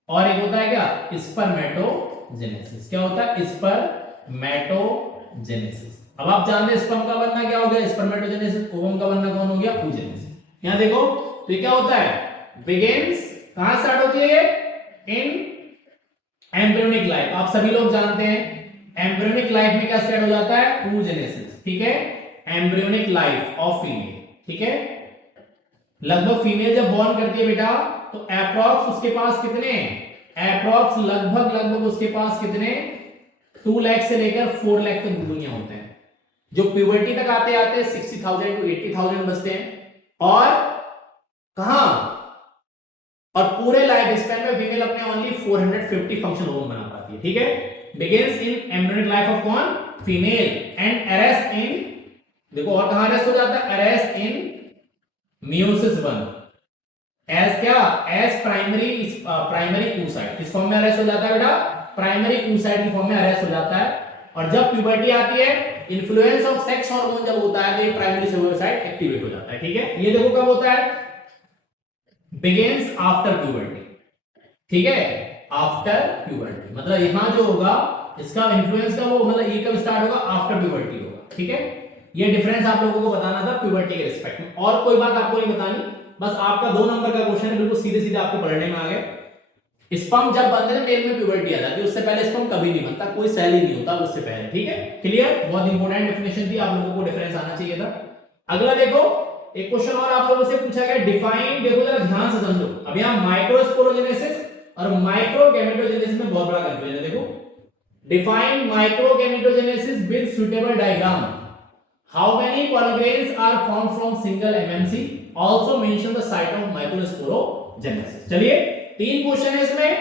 और एक होता है क्या स्पर्मेटोजेनेसिस। क्या होता है स्पर्मेटोजेनेसिस। अब आप जानते हैं स्पर्म का बनना क्या हो गया स्पर्मेटोजेनेसिस, ओवम का बनना कौन हो गया oogenesis। यहां देखो तो ये क्या होता है, बिगिंस, कहां स्टार्ट होती है इन एम्ब्रियोनिक लाइफ। आप सभी लोग जानते हैं एम्ब्रियोनिक लाइफ में क्या स्टार्ट हो जाता है oogenesis, ठीक है, एम्ब्रियोनिक लाइफ ऑफ फीमेल, ठीक है। लगभग फीमेल जब बॉर्न करती है बेटा तो अप्रॉक्स उसके पास कितने, अप्रॉक्स लगभग उसके पास कितने 2 लाख से लेकर 4 लाख तक बुलबुलियां होते हैं। जो प्यूबर्टी तक आते आते 60,000 टू 80,000 बचते हैं। और कहां, और पूरे लाइफ स्पैन में फीमेल अपने ओनली 450 फंक्शन ओवम बना पाती है। ठीक है, begins in embryonic life of कौन, फीमेल, एंड अरेस्ट इन, देखो और कहां अरेस्ट हो जाता है, अरेस्ट इन मियोसिस 1 एज क्या, एज प्राइमरी oocyte, किस फॉर्म में अरेस्ट हो जाता है बेटा, प्राइमरी oocyte की फॉर्म में अरेस्ट हो जाता है। और जब प्यूबर्टी आती है, इन्फ्लुएंस ऑफ सेक्स हार्मोन जब होता है तो ये प्राइमरी oocyte एक्टिवेट हो जाता है। ठीक है, ये देखो कब होता है, बिगिंस आफ्टर प्यूबर्टी। ठीक है, आफ्टर प्यूबर्टी मतलब यहां जो होगा इसका इन्फ्लुएंस का वो मतलब ये कब स्टार्ट होगा, आफ्टर प्यूबर्टी होगा। ठीक है, ये डिफरेंस आप लोगों को बताना था प्यूबर्टी के रिस्पेक्ट में। और कोई बात आपको नहीं बतानी, बस आपका 2 नंबर का क्वेश्चन है, बिल्कुल सीधे सीधे आपको पढ़ने में आ गया। स्पर्म जब बनते हैं मेल में प्यूबर्टी आ जाती है, उससे पहले स्पर्म कभी नहीं बनता, कोई सेल ही नहीं होता उससे पहले। ठीक है, क्लियर, बहुत इंपॉर्टेंट डेफिनेशन थी, आप लोगों को डिफरेंस आना चाहिए था। अगला देखो, एक क्वेश्चन और आप लोगों से पूछा गया, डिफाइन, देखो जरा ध्यान से समझो। अब यहां माइक्रोस्पोरोजेनेसिस और माइक्रोगैमेटोजेनेसिस में बहुत बड़ा कंफ्यूजन है। देखो, define microgametogenesis with suitable diagram, how many pollen grains are formed from single MMC, also mention the site of microsporogenesis। चलिए 3 क्वेश्चन है इसमें,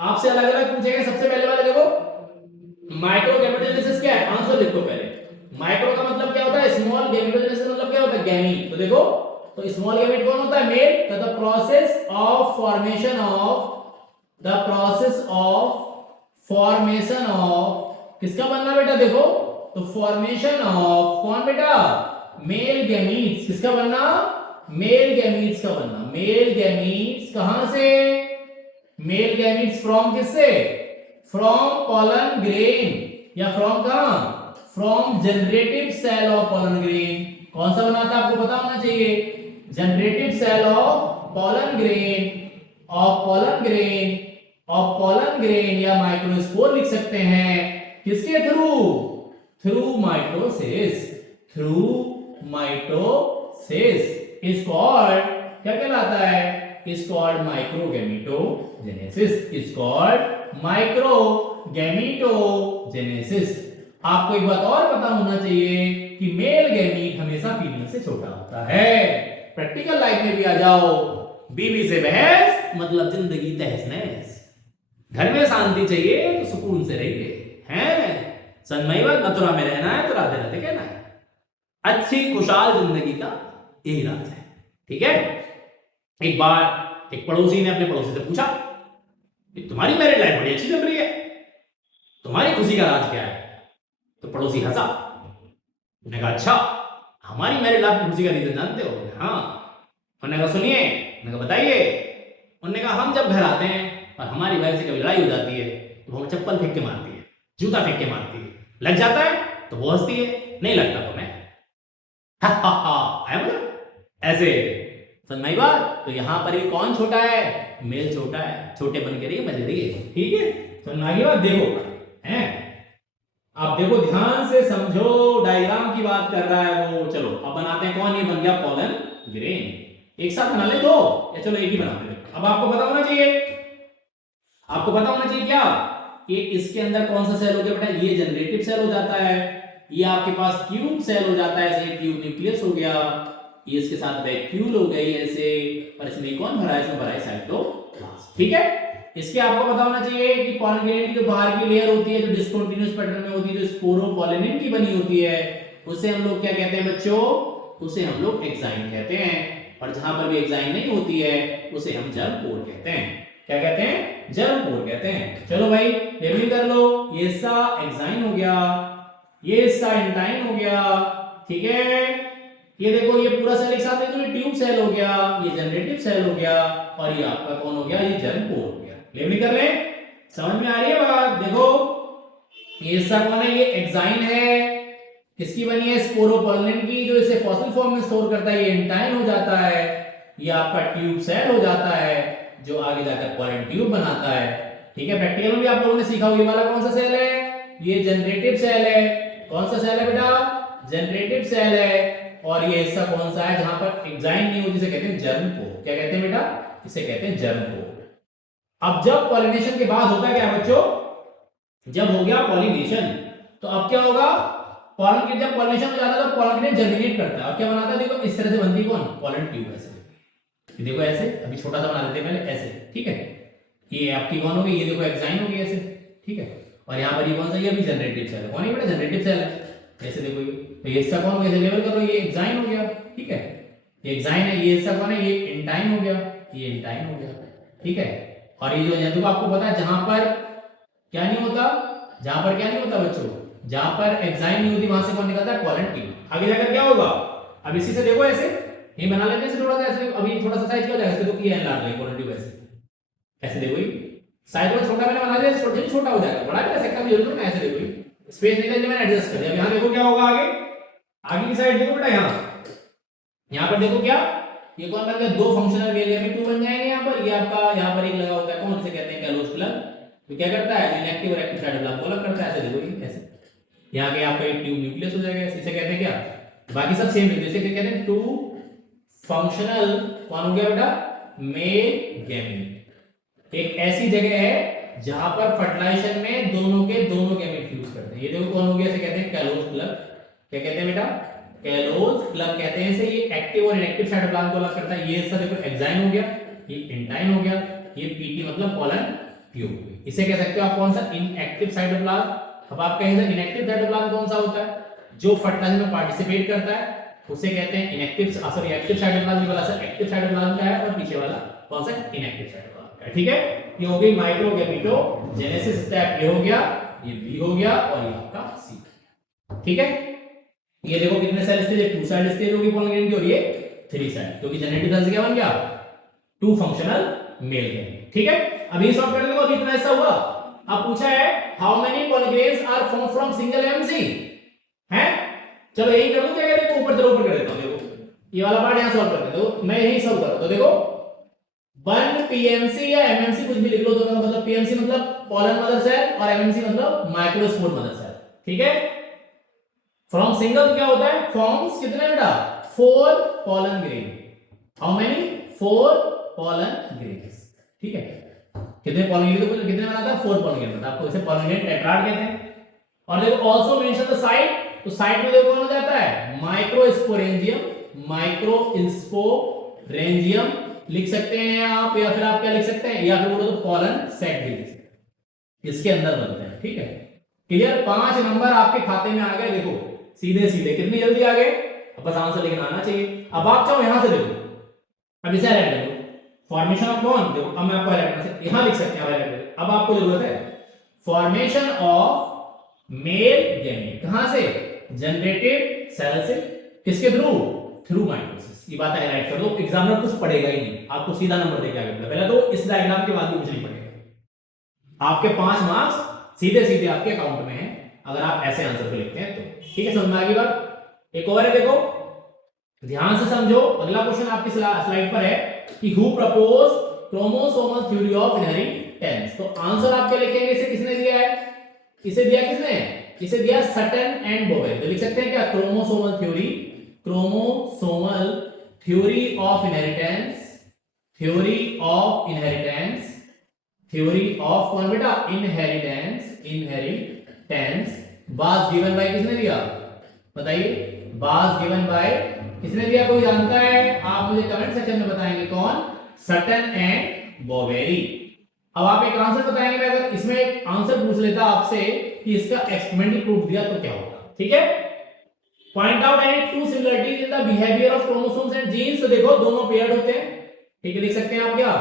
आपसे अलग अलग पूछे गए। सबसे पहले वाला देखो, माइक्रोगैमेटोजेनेसिस क्या है, आंसर लिखो पहले। माइक्रो का मतलब क्या होता है, स्मॉल, गैमेटोजेनेसिस मतलब क्या होता है, गैमीट। तो देखो, तो स्मॉल गैमीट कौन होता है, मेल। तो the process of formation of, the process of formation of किसका बनना बेटा, देखो तो फॉर्मेशन ऑफ कौन बेटा, मेल गैमीट्स। किसका बनना, मेल गैमीट्स का बनना। मेल गैमीट्स कहां से, मेल गैमीट्स फ्रॉम किससे, फ्रॉम पॉलन ग्रेन, या फ्रॉम कहां, from generative cell of pollen grain. कौन सा बनाता है आपको पता होना चाहिए, generative cell of pollen grain, of pollen grain, of pollen grain, या माइक्रोस्पोर लिख सकते हैं। किसके through, through mitosis, through mitosis is called, क्या कहलाता है, is called microgametogenesis, is called microgametogenesis. आपको एक बात और पता होना चाहिए कि मेल गैमीट हमेशा फीमेल से छोटा होता है। प्रैक्टिकल लाइफ में भी आ जाओ, बीवी से बहस मतलब जिंदगी तहस नहस, घर में शांति चाहिए तो सुकून से रहिए, हैं सनमई बात, मथुरा में रहना है तो राधे राधे कहना है। अच्छी खुशहाल जिंदगी का यही राज है। ठीक है, एक बार एक पड़ोसी ने अपने पड़ोसी से पूछा, तुम्हारी मैरिड लाइफ बड़ी अच्छी चल रही है, तुम्हारी खुशी का राज क्या है। तो पड़ोसी हंसा, उन्होंने कहा अच्छा, हमारी मैरिड लाइफ की खुशी का रीजन जानते हो। हाँ। उन्होंने कहा सुनिए, उन्होंने कहा बताइए। उन्होंने कहा हम जब घर आते हैं और हमारी वाइफ से कभी लड़ाई हो जाती है तो हमें चप्पल फेंक के मारती है, जूता फेंक के मारती है, लग जाता है तो वो हंसती है, नहीं लगता तो मैं ऐसे। समझ में बात। तो यहां पर भी कौन छोटा है, मेल छोटा है, छोटे बन के रहिए, मजे रहिए। ठीक है, समझ में आ गई बात। देखो हैं, आप देखो ध्यान से समझो, डायग्राम की बात कर रहा है वो। चलो अब बनाते हैं, कौन, ये बन गया पॉलन ग्रेन। एक साथ बना ले दो, या चलो एक ही बनाते हैं। अब आपको पता होना चाहिए, आपको पता होना चाहिए क्या, कि इसके अंदर कौन सा सेल हो गया बेटा, ये जनरेटिव सेल हो जाता है, ये आपके पास ट्यूब सेल हो जाता है, ऐसे ट्यूब न्यूक्लियस हो गया, ये इसके साथ वैक्यूल हो गई ऐसे, और इसमें कौन भरा है, इसमें भरा है साइटोप्लाज्म। ठीक है, इसके आपको पता होना चाहिए कि पॉलन ग्रेन की जो बाहर की लेयर होती है, जो डिस्कंटीन्यूअस पैटर्न में होती है, जो स्पोरोपोलिनिन की बनी होती है, उसे हम लोग क्या कहते हैं बच्चों, उसे हम लोग एक्साइन कहते हैं। और जहां पर भी एक्साइन नहीं होती है उसे हम जर्म पोर कहते हैं। क्या कहते हैं, जर्म पोर कहते हैं। चलो भाई लेबलिंग कर लो, ये सा एक्साइन हो गया, ये सा इंटाइन हो गया। ठीक है, ये देखो ये पूरा सेल एक साथ है, तो ये ट्यूब सेल हो गया, ये जनरेटिव सेल हो गया, और ये आपका कौन हो गया, ये जर्म पोर हो गया। लेबलिंग कर लें, समझ में आ रही है बात। देखो ये सा कौन है, ये एक्साइन है, किसकी बनी है, स्पोरोपोलिन की, जो इसे फॉसिल फॉर्म में स्टोर करता है, ये इंटाइन हो जाता है, ये आपका ट्यूब सेल हो जाता है, जो आगे जाकर पॉलन ट्यूब बनाता है। ठीक है, प्रैक्टिकल में भी आप लोगों ने सीखा होगा, ये वाला कौन सा सेल है, ये जनरेटिव सेल है। कौन सा सेल है बेटा, जनरेटिव सेल है। और ये हिस्सा कौन सा है, जहां पर एक्साइन नहीं होती, इसे कहते हैं जर्म पोर। क्या कहते हैं बेटा, इसे कहते हैं जर्म पोर। अब जब पॉलिनेशन के बाद होता है क्या बच्चों, जब हो गया पॉलिनेशन, तो अब क्या होगा, पॉलन किट जब पॉलिनेशन हो जाता है तो पॉलन किट जर्मिनेट करता है और क्या बनाता है, देखो इस तरह से बनती है कौन, पॉलन ट्यूब। ऐसे देखो, ऐसे अभी छोटा सा बना देते हैं पहले, ऐसे, ठीक है। ये आपकी कौन हो गई, ये देखो एक्साइन हो गई ऐसे, ठीक है। और यहाँ पर ये कौन सा, ये अभी जनरेटिव सेल है, कौन है बेटा, जनरेटिव सेल है। ऐसे देखो ये, तो ये हिस्सा कौन हो गया, लेवल करो, ये एक्साइन हो गया, ठीक है। ये एक्साइन है, ये हिस्सा कौन है, ये इंटाइन हो गया, ये इंटाइन हो गया, ठीक है। और ये जो है देखो, आपको पता है जहां पर क्या नहीं होता, जहां पर क्या नहीं होता बच्चों, जहां पर एक्साइन नहीं होती वहां से कौन निकलता है, पॉलन ट्यूब। आगे जाकर क्या होगा, अब इसी से देखो ऐसे ये बना लेते हैं थोड़ा सा ऐसे, अभी थोड़ा सा साइज क्या हो जाएगा इसका, तो ये एनलार्ज है पॉलन ट्यूब ऐसे, ऐसे देखो ये साइज थोड़ा छोटा मैंने बना दिया, छोटा छोटा हो जाएगा, बड़ा भी कर सकता हूं जरूर नहीं, ऐसे देखो स्पेस निकल जाए, मैंने एडजस्ट कर दिया। यहां देखो क्या होगा, आगे आगे की साइड देखो बेटा, यहां पर देखो क्या, ये कौन बन गया, दो फंक्शनल वेरिएबल टू बन जाएंगे यहां पर। ये आपका यहां पर एक लगा होता है, कौन से कहते हैं, कैलोस प्लग। तो क्या करता है, इनएक्टिव और एक्टिव साइड प्लग को अलग करता है, ऐसे देखो ये ऐसे, यहां के आपका एक ट्यूब न्यूक्लियस हो जाएगा, इसे कहते हैं क्या, बाकी सब सेम है, जैसे क्या कहते हैं, टू फंक्शनल कौन हो गया बेटा, मेल गैमीट। एक ऐसी जगह है जहां पर फर्टिलाइजेशन में दोनों के दोनों गैमीट फ्यूज करते हैं। ये देखो कौन हो गया, इसे कहते हैं कैलोस प्लग। क्या कहते हैं बेटा, कैलोस प्लग कहते हैं इसे। ये एक्टिव और इनएक्टिव साइड प्लग को अलग करता है। ये हिस्सा देखो एक्साइन हो गया, ये इंटाइन हो गया, ये पीटी मतलब पॉलन ट्यूब। इसे कह सकते हो आप कौन सा, इनएक्टिव साइड प्लग। अब आप कहेंगे इनएक्टिव साइड प्लग कौन सा होता है, जो फर्टिलाइजेशन में पार्टिसिपेट करता है उसे कहते हैं inactive, sorry active side plug वाला सा एक्टिव साइड प्लग का है, और पीछे वाला कौन सा, इनएक्टिव साइड प्लग का है, ठीक है। ये हो गई माइक्रोगैमेटोजेनेसिस स्टेप, ये हो गया, ये बी हो गया, और ये आपका सी, ठीक है। ये देखो कितने सेल स्टेज है, टू साइड स्टेज होगी पॉलन ग्रेन की, और ये थ्री साइड, क्योंकि जेनेटिक सेल से क्या बन गया, टू फंक्शनल मेल ग्रेन, ठीक है। अभी सॉल्व कर लो, अभी इतना ऐसा हुआ। अब पूछा है how many pollen grains are form from single MC, है। चलो यही कर दूं, क्या कहते हैं, ऊपर चलो ऊपर कर देता हूं। देखो ये वाला पार्ट यहां सॉल्व करते हैं, तो मैं यही सॉल्व कर रहा हूं। तो देखो 1 पीएमसी या एमएमसी कुछ भी लिख लो, दोनों मतलब पीएमसी मतलब पॉलन मदर सेल और एमएमसी मतलब माइक्रोस्पोर मदर सेल, ठीक है। फ्रॉम सिंगल क्या होता है, फॉर्म्स कितने बेटा, 4 pollen grain. How many, 4 pollen grains, ठीक है। कितने पॉलन ग्रेन, तो कितने बनाता है, 4 पॉलन ग्रेन बनाता है, आपको इसे पॉलन ग्रेन टेट्राड कहते हैं। और देखो आल्सो मेंशन द साइट, तो साइट में देखो कौन हो जाता है, माइक्रोस्पोरेंजियम, माइक्रोस्पोरेंजियम लिख सकते हैं आप, या फिर आप क्या लिख सकते हैं, या फिर बोलो तो पॉलन सेट भी लिख सकते हैं, इसके अंदर बनते हैं, ठीक है। क्लियर, 5 नंबर आपके खाते में आ गए, देखो सीधे सीधे, कितनी जल्दी आ गए, अब बस आंसर लेकिन आना चाहिए। अब आप चाहो यहां से देखो, अब इसे हाईलाइट कर दो, फॉर्मेशन ऑफ कौन, देखो अब मैं आपको हाईलाइट करना, यहां लिख सकते हैं हाईलाइट। अब आपको जरूरत है फॉर्मेशन ऑफ मेल गैमीट, कहां से, जनरेटेड सेल से, किसके थ्रू, थ्रू माइटोसिस। ये बात हाईलाइट कर दो, एग्जामिनर कुछ पढ़ेगा ही नहीं, आपको सीधा नंबर देके आगे बढ़ेगा। पहले तो इस डायग्राम के बाद भी कुछ नहीं पढ़ेगा, आपके 5 मार्क्स सीधे सीधे आपके अकाउंट में है, अगर आप ऐसे आंसर को लिखते हैं तो, ठीक है। समझ में आ गई बात। एक और है, देखो ध्यान से समझो, अगला क्वेश्चन आपकी स्लाइड पर है कि who propose chromosomal theory of inheritance. तो आंसर आप क्या लिखेंगे, इसे किसने दिया है, इसे दिया किसने, इसे दिया सटन एंड बोवेल। तो लिख सकते हैं क्या, chromosomal theory, chromosomal theory of inheritance, theory of inheritance, theory of कौन बेटा, inheritance, inheritance was given by, किसने दिया बताइए, वाज गिवन बाय किसने दिया, कोई जानता है, आप मुझे कमेंट सेक्शन में बताएंगे कौन, सटन एंड बोवेरी। अब आप एक आंसर बताएंगे, मैं अगर इसमें एक आंसर पूछ लेता आपसे कि इसका एक्सपेरिमेंटल प्रूफ दिया तो क्या होगा, ठीक है। Point out any two similarities in the behaviour of chromosomes and genes. तो देखो दोनों पेयर्ड होते हैं, ठीक है, लिख सकते हैं आप क्या,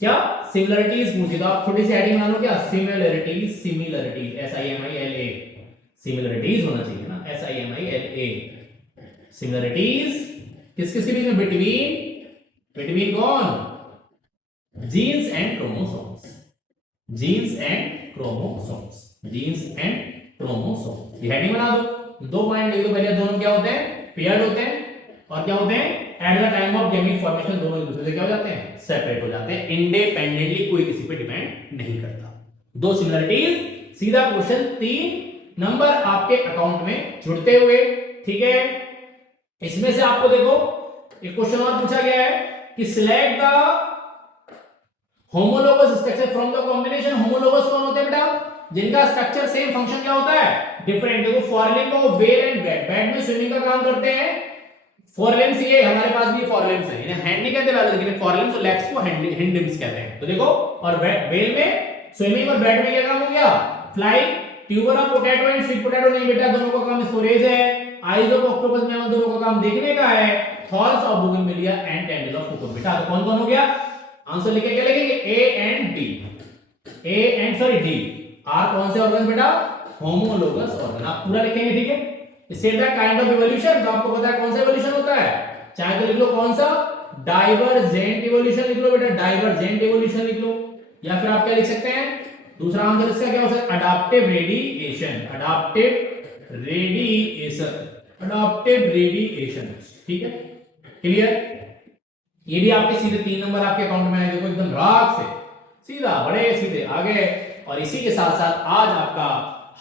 क्या सिमिलरिटीज पूछी, तो आप छोटी सी हेडिंग बना लो, क्या सिमिलरिटीज, सिमिलरिटीज SIMILA, सिमिलरिटीज होना चाहिए ना, SIMILA, सिमिलरिटीज किस किस के बीच में, बिटवीन, बिटवीन कौन, genes and chromosomes, genes and chromosomes, genes and chromosomes. ये हेडिंग बना दो पॉइंट लिख दो पहले, दोनों क्या होते हैं, पेयर्ड होते हैं, और क्या होते हैं, at the time of gamete formation दोनों एक दूसरे से क्या हो जाते हैं, सेपरेट हो जाते हैं, इंडिपेंडेंटली, कोई किसी पे डिपेंड नहीं करता। 2 सिमिलरिटीज, सीधा क्वेश्चन, 3 नंबर आपके अकाउंट में जुड़ते हुए, ठीक है। इसमें से आपको देखो एक क्वेश्चन और पूछा गया है कि select the homologous structure from the combination. Homologous कौन होते हैं बेटा, जिनका स्ट्रक्चर सेम, फंक्शन क्या होता है डिफरेंट। देखो फॉरलिन को वेल एंड बैट, बैट में स्विमिंग का काम करते हैं, फॉरलिम्स ये हमारे पास भी फॉरलिम्स है, इन्हें हैंड नहीं कहते वैसे, लेकिन फॉरलिम्स और लेग्स को हिंडलिम्स कहते हैं। तो देखो और वेल में स्विमिंग और बैट में क्या काम हो गया flying. Tuber of potato and sweet potato नहीं बेटा, दोनों का काम स्टोरेज है। आइज ऑफ ऑक्टोपस मैमल दोनों का काम देखने का है। Thorns of bougainvillea and tendril of cucurbit. बेटा तो कौन कौन हो गया आंसर लिखे, क्या लिखेंगे A and D, A and sorry D R कौन से ऑर्गन बेटा होमोलोगस ऑर्गन, आप पूरा लिखेंगे ठीक है। इससे काइंड ऑफ इवोल्यूशन, तो आपको पता है कौन सा इवोल्यूशन होता है, चाहे तो लिख लो कौन सा डाइवर्जेंट इवोल्यूशन लिख लो बेटा, डाइवर्जेंट इवोल्यूशन लिख लो, या फिर आप क्या लिख सकते हैं दूसरा आंसर इसका क्या हो सकता है adoptive radiation, adoptive radiation, adoptive radiation. ठीक है क्लियर। ये भी आपके सीधे 3 नंबर आपके अकाउंट में आए, देखो एकदम राग से सीधा बड़े सीधे आ गए। और इसी के साथ साथ आज आपका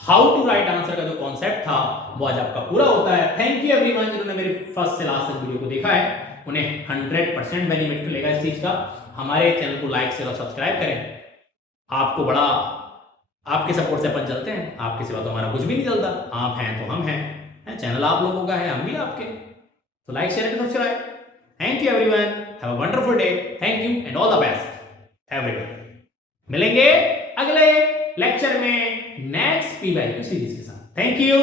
हाउ टू राइट आंसर का जो कॉन्सेप्ट था वो आज आपका पूरा होता है। थैंक यू एवरीवन जिन्होंने मेरे फर्स्ट से लास्ट तक वीडियो को देखा है, उन्हें 100% बेनिफिट मिलेगा इस चीज का। हमारे चैनल को लाइक शेयर और सब्सक्राइब करें, आपको बड़ा आपके सपोर्ट से अपन चलते हैं, आपके सिवा तो हमारा कुछ भी नहीं चलता, आप हैं तो हम हैं, चैनल आप लोगों का है हम भी आपके, तो like share and subscribe. Thank you everyone, have a wonderful day, thank you and all the best everyone. मिलेंगे अगले लेक्चर में नेक्स्ट पी वैल्यू सीरीज के साथ। Thank you.